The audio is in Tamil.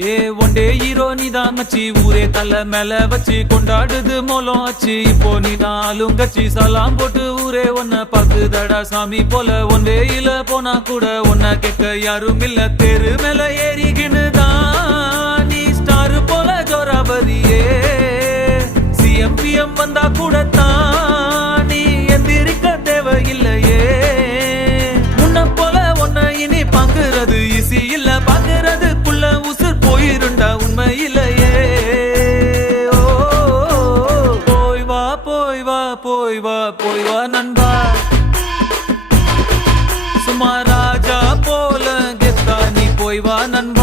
ஏ ஒண்டே ஹீரோ நீதான் மச்சி, ஊரே தலை மேல வச்சு கொண்டாடுது மோலம் ஆச்சு. இப்போ நீதான் ஆளுங்கச்சி, சலாம் போட்டு ஊரே ஒன்ன பாக்குதடா சாமி போல. ஒன்றே இல போனா கூட ஒன்ன கேட்க யாரும் இல்ல. தெரு மேல ஏறிக்கினுதான் நீ ஸ்டார் போல ஜோராவரியே. சிஎம்பிஎம் வந்தா கூட தான் நீ எந்திரிக்க தேவையில்லையே. முன்ன போல ஒன்ன இனி பாக்குறது ஈஸி இல்ல, பாக்குறதுக்குள்ள உசுர் போயிருண்டா உண்மையிலையே. போய் வா போய் வா போய் வா போய் வா நண்பா, சும்மா ராஜா போல கெத்தா நீ போய் வா நண்பா.